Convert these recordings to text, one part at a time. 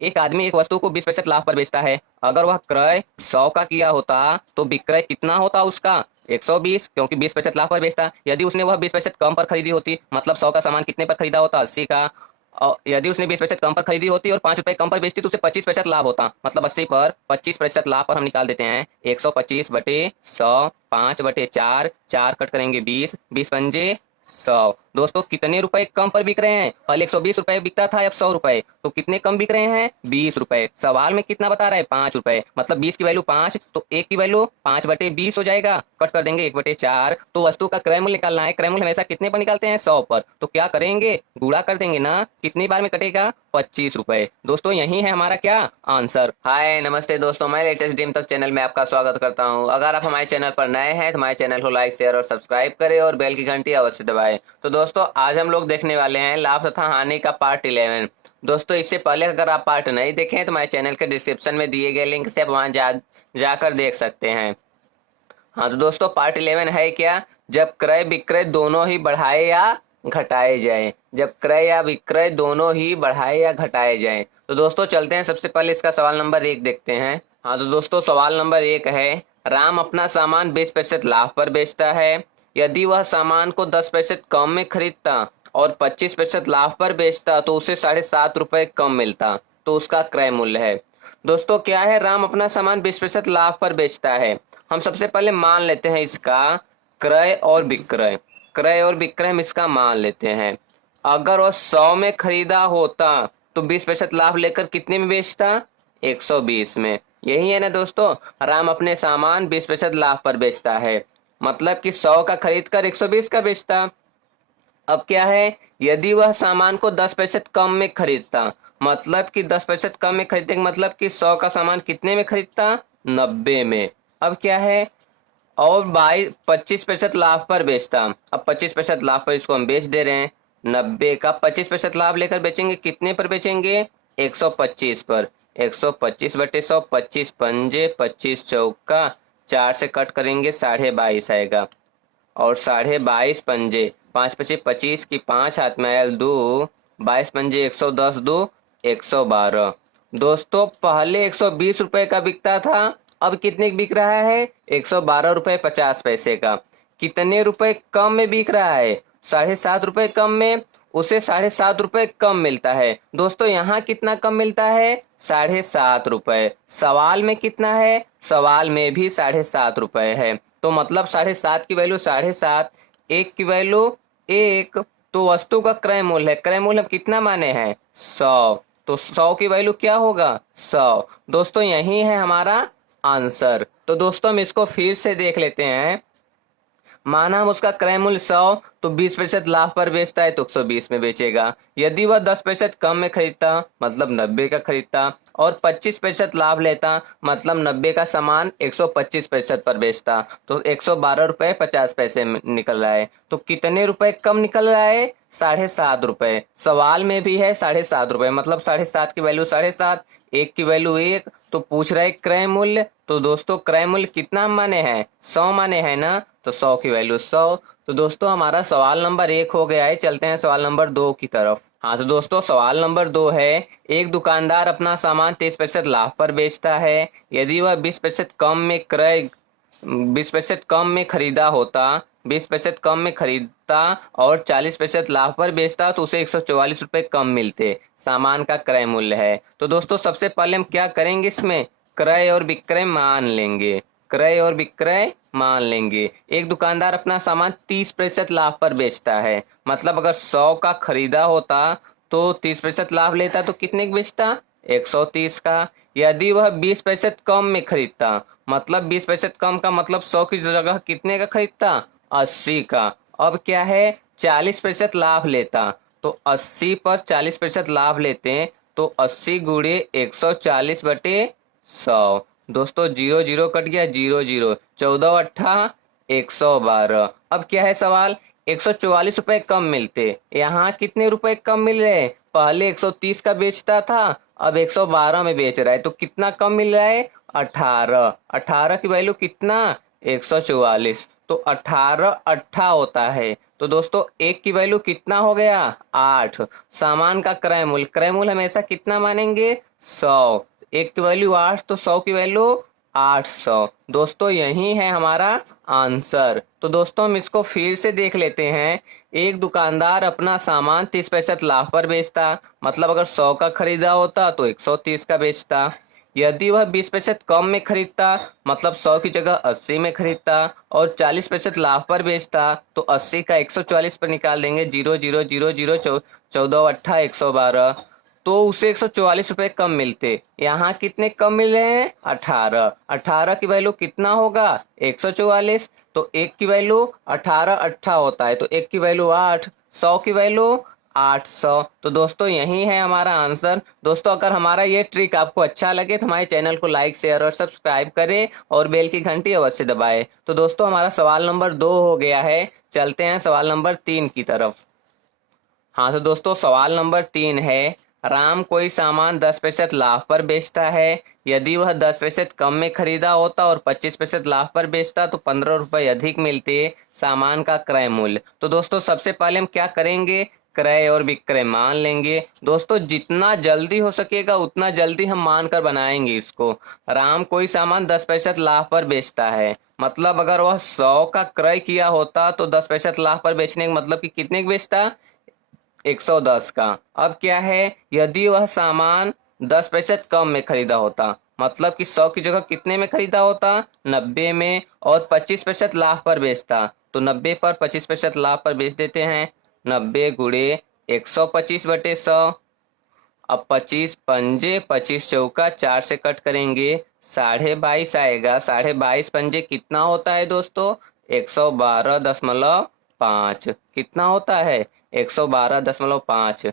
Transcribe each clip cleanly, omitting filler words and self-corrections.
एक आदमी एक वस्तु को 20% लाभ पर बेचता है। अगर वह क्रय 100 का किया होता तो विक्रय कितना होता उसका? 120, क्योंकि 20% लाभ पर बेचता। यदि उसने वह 20% कम पर खरीदी होती, मतलब 100 का सामान कितने पर खरीदा होता? 80 का। और यदि उसने 20% कम पर खरीदी होती और 5 रुपए कम पर बेचती तो उसे 25% लाभ होता। मतलब 80 पर 25% लाभ पर हम निकाल देते हैं 125/100, 5/4, 4 कट करेंगे 20, 20 पंजे 100। दोस्तों कितने रुपए कम पर बिक रहे हैं? पहले 120 रुपए बिकता था, अब 100 रुपए। तो कितने कम बिक रहे हैं? 20 रुपए। सवाल में कितना बता रहा है? 5 रुपए। मतलब 20 की वैल्यू 5, तो एक की वैल्यू 5/20 हो जाएगा। कट कर देंगे 1/4। तो वस्तु का क्रय मूल्य निकालना है। क्रय मूल्य हमेशा कितने पर निकालते हैं? 100 पर। तो क्या करेंगे? गुणा कर देंगे ना। कितनी बार में कटेगा? 25 रुपए। दोस्तों यही है हमारा क्या आंसर। हाय नमस्ते दोस्तों, मैं लेटेस्ट ड्रीम तक चैनल में आपका स्वागत करता हूं। अगर आप हमारे चैनल पर नए हैं तो हमारे चैनल को लाइक शेयर और सब्सक्राइब करें और बेल की घंटी अवश्य दबाएं। तो दोस्तों आज हम लोग देखने वाले हैं लाभ तथा हानि का पार्ट 11। दोस्तों इससे पहले अगर आप पार्ट नहीं देखे हैं तो हमारे चैनल के डिस्क्रिप्शन में दिए गए लिंक से आप वहां जाकर देख सकते हैं। हाँ तो दोस्तों पार्ट 11 है क्या? जब क्रय विक्रय दोनों ही बढ़ाए या घटाए जाए। जब क्रय या विक्रय दोनों ही बढ़ाए या घटाए जाए। तो दोस्तों चलते हैं, सबसे पहले इसका सवाल नंबर 1 देखते हैं। हाँ तो दोस्तों सवाल नंबर 1 है, राम अपना सामान 20% लाभ पर बेचता है। यदि वह सामान को 10% कम में खरीदता और 25% लाभ पर बेचता तो उसे 7.5 रुपए कम मिलता। तो उसका क्रय मूल्य है। दोस्तों क्या है? राम अपना सामान 20% लाभ पर बेचता है। हम सबसे पहले मान लेते हैं इसका क्रय और विक्रय। क्रय और विक्रय हम इसका मान लेते हैं। अगर वह 100 में खरीदा होता तो 20% लाभ लेकर कितने में बेचता? 120 में। यही है ना दोस्तों, राम अपने सामान 20% लाभ पर बेचता है, मतलब कि 100 का खरीद कर 120 का बेचता। अब क्या है? यदि वह सामान को 10% कम में खरीदता, मतलब कि 10% कम में खरीदने का मतलब कि 100 का सामान कितने में खरीदता? 90 में। अब क्या है? और 25% लाभ पर बेचता। अब 25% लाभ पर इसको हम बेच दे रहे हैं। 90 का 25% लाभ लेकर बेचेंगे, कितने पर बेचेंगे? 125 पर। 125/100, 25 पंजे 25 चौका, 4 से कट करेंगे 22.5 आएगा। और 22.5 पंजे 5 25 की 5 हाथ में आयल 2, 22 पंजे 110, 2 112। दोस्तों पहले 120 रुपए का बिकता था, अब कितने का बिक रहा है? 112 रुपए 50 पैसे का। कितने रुपए कम में बिक रहा है? 7.5 रुपए कम में। उसे 7.5 रुपए कम मिलता है। दोस्तों यहाँ कितना कम मिलता है? 7.5 रुपए। सवाल में कितना है? सवाल में भी 7.5 रुपए है। तो मतलब 7.5 की वैल्यू 7.5, एक की वैल्यू 1। तो वस्तु का क्रय मूल्य है। क्रय मूल्य हम कितना माने हैं? 100। तो 100 की वैल्यू क्या होगा? 100। दोस्तों यही है हमारा आंसर। तो दोस्तों हम इसको फिर से देख लेते हैं। माना हम उसका क्रय मूल्य 100, तो 20% लाभ पर बेचता है तो 120 में बेचेगा। यदि वह 10% कम में खरीदता, मतलब 90 का खरीदता, और 25% लाभ लेता, मतलब 90 का सामान 125% पर बेचता, तो 112 रुपए 50 पैसे निकल रहा है। तो कितने रुपए कम निकल रहा है? 7.5 रुपए। सवाल में भी है 7.5 रुपए, मतलब 7.5 की वैल्यू 7.5, एक की वैल्यू 1। तो पूछ रहा है क्रय मूल्य। तो दोस्तों क्रय मूल्य कितना माने हैं? 100 माने हैं ना। तो 100 की वैल्यू 100। तो दोस्तों हमारा सवाल नंबर 1 हो गया है। चलते हैं सवाल नंबर 2 की तरफ। हाँ तो दोस्तों सवाल नंबर 2 है, एक दुकानदार अपना सामान 30% लाभ पर बेचता है। यदि वह 20% कम में खरीदा होता, 20% कम में खरीदता और 40% लाभ पर बेचता तो उसे 144 रुपए कम मिलते। सामान का क्रय मूल्य है। तो दोस्तों सबसे पहले हम क्या करेंगे? इसमें क्रय और विक्रय मान लेंगे। क्रय और विक्रय मान लेंगे। एक दुकानदार अपना सामान 30% लाभ पर बेचता है, मतलब अगर 100 का खरीदा होता तो 30% लाभ लेता तो कितने का बेचता? 130 का। यदि वह 20% कम में खरीदता, मतलब 20% कम का मतलब 100 की जगह कितने का खरीदता? 80 का। अब क्या है? 40% लाभ लेता। तो 80 पर 40% लाभ लेते हैं, तो 80 गुणे 140/100। दोस्तों जीरो जीरो कट गया, जीरो जीरो, 14 अट्ठा 112। अब क्या है सवाल? 144 रुपए कम मिलते। यहाँ कितने रुपए कम मिल रहे हैं? पहले 130 का बेचता था, अब 112 में बेच रहा है। तो कितना कम मिल रहा है? 18। 18 की वैल्यू कितना? 144। तो 18 अट्ठा होता है। तो दोस्तों एक की वैल्यू कितना हो गया, 8। सामान का क्रय मूल्य, क्रय मूल्य हमेशा कितना मानेंगे, 100। एक की वैल्यू 8 तो 100 की वैल्यू 800। दोस्तों यही है हमारा आंसर। तो दोस्तों हम इसको फिर से देख लेते हैं। एक दुकानदार अपना सामान 30% लाभ पर बेचता, मतलब अगर 100 का खरीदा होता तो 130 का बेचता। यदि वह 20% कम में खरीदता, मतलब 100 की जगह 80 में खरीदता और 40% लाभ पर बेचता, तो 80 का 140 पर निकाल देंगे, 0 0 0 0 14 अट्ठा 112, तो उसे 144 रुपये कम मिलते। यहाँ कितने कम मिले हैं, 18। 18 की वैल्यू कितना होगा, 144। तो एक की वैल्यू 18 अट्ठा होता है, तो एक की वैल्यू 8, 100 की वैल्यू 800। तो दोस्तों यही है हमारा आंसर। दोस्तों अगर हमारा ये ट्रिक आपको अच्छा लगे तो हमारे चैनल को लाइक शेयर और सब्सक्राइब करें और बेल की घंटी अवश्य दबाएं। तो दोस्तों हमारा सवाल नंबर 2 हो गया है। चलते हैं सवाल नंबर 3 की तरफ। हाँ तो दोस्तों सवाल नंबर 3 है, राम कोई सामान 10% लाभ पर बेचता है। यदि वह 10% कम में खरीदा होता और 25% लाभ पर बेचता तो 15 रुपये अधिक मिलते। सामान का क्रय मूल्य। तो दोस्तों सबसे पहले हम क्या करेंगे, क्रय और विक्रय मान लेंगे। दोस्तों जितना जल्दी हो सकेगा उतना जल्दी हम मानकर बनाएंगे इसको। राम कोई सामान 10% लाभ पर बेचता है, मतलब अगर वह 100 का क्रय किया होता तो 10% लाभ पर बेचने का मतलब कि कितने का बेचता, 110 का। अब क्या है, यदि वह सामान 10% कम में खरीदा होता, मतलब कि 100 की जगह कितने में खरीदा होता, 90 में, और 25% लाभ पर बेचता, तो 90 पर 25% लाभ पर बेच देते हैं। 90 गुणे 125/100। अब 25 पंजे 25 चौका 4 से कट करेंगे, 22.5 आएगा। 22.5 पंजे कितना होता है दोस्तों, 112.5। कितना होता है, 112.5।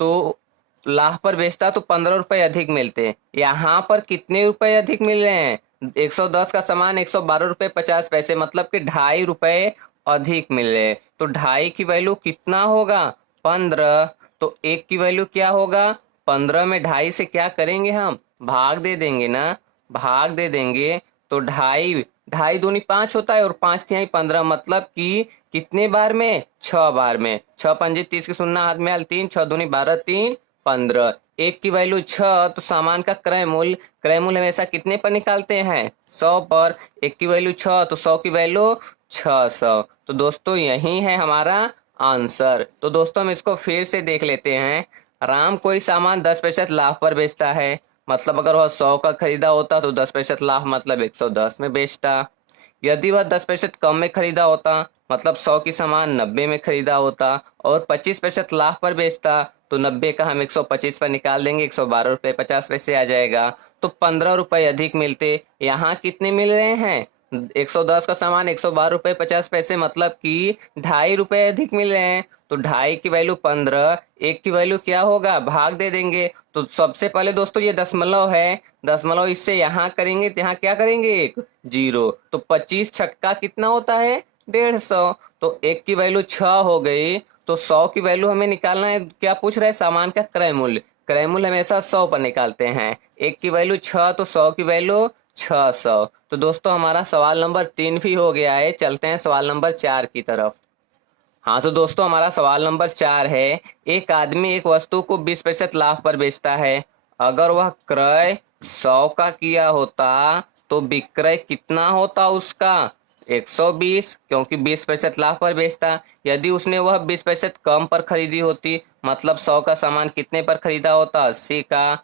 तो लाभ पर बेचता तो 15 रुपए अधिक मिलते। यहाँ पर कितने रुपए अधिक मिल रहे हैं, 110 का सामान 112 रुपये 50 पैसे, मतलब कि 2.5 रुपए अधिक मिल रहे। तो 2.5 की वैल्यू कितना होगा, 15। तो एक की वैल्यू क्या होगा, 15 में 2.5 से क्या करेंगे हम, भाग दे देंगे ना, भाग दे देंगे। तो 2.5, 2.5 दूनी 5 होता है और 5 तिहाई 15, मतलब कि कितने बार में, 6 बार में। 6 पंजे 30 की सुनना हाथ में आल 3, 6 दूनी 12, 3 15। एक की वैल्यू 6, तो सामान का क्रय मूल्य, क्रय मूल्य हमेशा कितने पर निकालते हैं, 100 पर। एक की वैल्यू 6 तो 100 की वैल्यू 600। तो दोस्तों यही है हमारा आंसर। तो दोस्तों हम इसको फिर से देख लेते हैं। राम कोई सामान 10% लाभ पर बेचता है, मतलब अगर वह 100 का खरीदा होता तो 10% लाभ मतलब 110 में बेचता। यदि वह 10% कम में खरीदा होता, मतलब 100 की सामान 90 में खरीदा होता और 25% लाभ पर बेचता, तो 90 का हम 125 पर निकाल देंगे, 112 रुपये 50 पैसे आ जाएगा। तो 15 रुपए अधिक मिलते। यहाँ कितने मिल रहे हैं, 110 का सामान 112 रुपये 50 पैसे, मतलब कि 2.5 रुपए अधिक मिल रहे हैं। तो 2.5 की वैल्यू 15, एक की वैल्यू क्या होगा, भाग दे देंगे। तो सबसे पहले दोस्तों ये दशमलव है, दशमलव इससे यहाँ करेंगे तो यहाँ क्या करेंगे, एक जीरो। तो 25 छक्का कितना होता है, 150। तो एक की वैल्यू 6 हो गई। तो 100 की वैल्यू हमें निकालना है, क्या पूछ रहे हैं, सामान का क्रय मूल्य। क्रय मूल्य हमेशा 100 पर निकालते हैं। एक की वैल्यू 6 तो 100 की वैल्यू 600। तो दोस्तों हमारा सवाल नंबर 3 भी हो गया है। चलते हैं सवाल नंबर 4 की तरफ। हाँ तो दोस्तों हमारा सवाल नंबर 4 है, एक आदमी एक वस्तु को 20% लाभ पर बेचता है। अगर वह क्रय 100 का किया होता तो विक्रय कितना होता उसका, 120, क्योंकि 20% लाभ पर बेचता। यदि उसने वह 20% कम पर खरीदी होती, मतलब 100 का सामान कितने पर खरीदा होता, 80 का,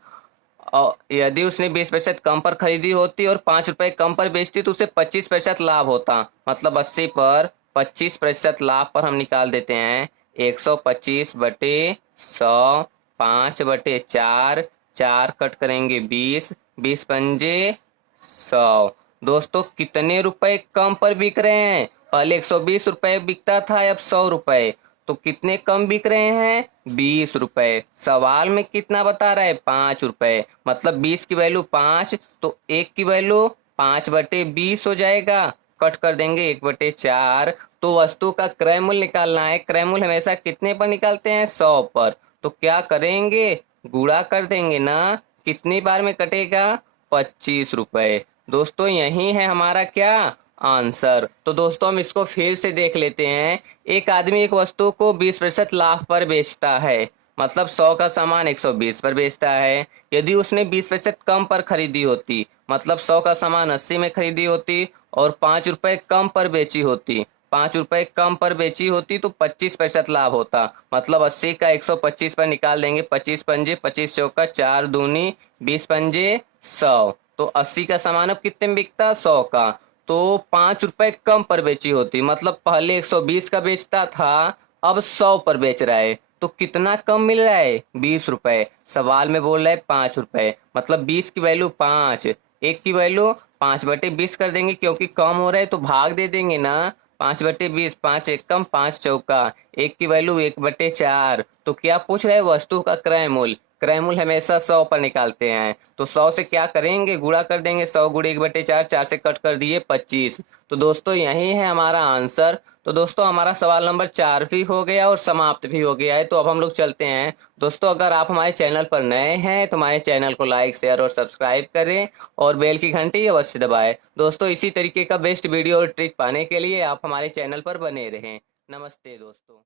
और यदि उसने 20% कम पर खरीदी होती और 5 रुपए कम पर बेचती तो उसे 25% लाभ होता, मतलब 80 पर 25% लाभ पर हम निकाल देते हैं, 125/100, 5/4, 4 कट करेंगे 20, 20 पंजे 100। दोस्तों कितने रुपए कम पर बिक रहे हैं, पहले 120 रुपए बिकता था, अब 100 रुपए। तो कितने कम बिक रहे हैं, 20 रुपए। सवाल में कितना बता रहा है, 5 रुपए, मतलब 20 की वैल्यू 5, तो एक की वैल्यू 5/20 हो जाएगा। कट कर देंगे 1/4। तो वस्तु का क्रय मूल्य निकालना है। क्रय मूल्य हमेशा कितने पर निकालते हैं, 100 पर। तो क्या करेंगे, गुणा कर देंगे ना, कितनी बार में कटेगा, 25 रुपए। दोस्तों यही है हमारा क्या आंसर। तो दोस्तों हम इसको फिर से देख लेते हैं। एक आदमी एक वस्तु को 20% लाभ पर बेचता है, मतलब 100 का सामान 120 पर बेचता है। यदि उसने 20% कम पर खरीदी होती, मतलब 100 का सामान 80 में खरीदी होती और 5 रुपए कम पर बेची होती, 5 रुपए कम पर बेची होती तो 25% लाभ होता। मतलब 80 का 125 पर निकाल देंगे, 25 पंजे 25 चौका 4 दूनी 20 पंजे 100। तो 80 का सामान अब कितने में बिकता, 100 का। तो 5 रुपए कम पर बेची होती, मतलब पहले 120 का बेचता था, अब 100 पर बेच रहा है, तो कितना कम मिल रहा है, 20 रुपए। सवाल में बोल रहा है 5 रुपए, मतलब 20 की वैल्यू 5, एक की वैल्यू 5/20 कर देंगे, क्योंकि कम हो रहा है तो भाग दे देंगे ना। 5/20, 5 एक कम 5 चौका, एक की वैल्यू 1/4। तो क्या पूछ रहे हैं, वस्तु का क्रय मूल्य। क्रय मूल्य हमेशा 100 पर निकालते हैं, तो 100 से क्या करेंगे, गुणा कर देंगे। 100 गुणे 1/4, 4 से कट कर दिए 25। तो दोस्तों यही है हमारा आंसर। तो दोस्तों हमारा सवाल नंबर 4 भी हो गया और समाप्त भी हो गया है। तो अब हम लोग चलते हैं। दोस्तों अगर आप हमारे चैनल पर नए हैं तो हमारे चैनल को लाइक शेयर और सब्सक्राइब करें और बेल की घंटी अवश्य दबाएं। दोस्तों इसी तरीके का बेस्ट वीडियो और ट्रिक पाने के लिए आप हमारे चैनल पर बने रहें। नमस्ते दोस्तों।